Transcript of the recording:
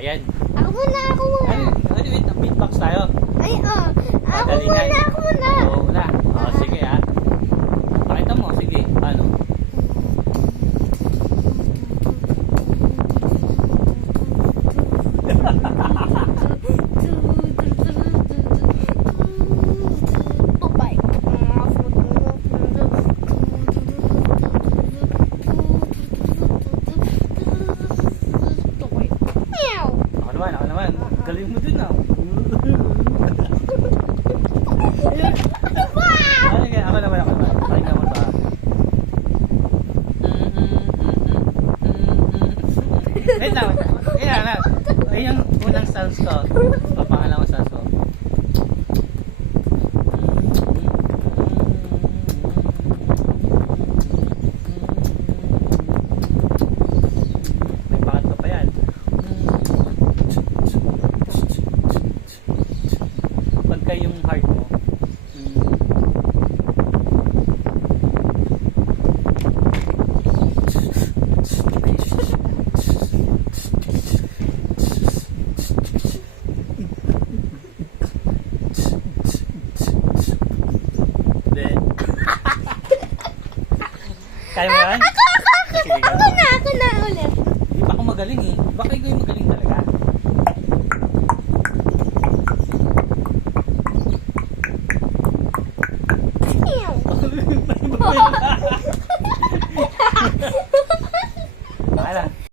Ayan. Ako muna, ako muna. Ay, wait, beatbox tayo. Ay, oh. Ako Pagalingan. muna, ako muna. Oo, wala. Sige Pakita mo, sige. Ano? Ako naman. Galing mo din ah. Ako naman. Pakinggan mo ito ah. Wait lang. Ayun yung unang stance ko. Pangalawang stance ko. May pangatlo pa yan. Pagka yung heart mo, then kaya mo yan? Ako na ulit. Di ba ako magaling eh? Baka ikaw yung magaling talaga.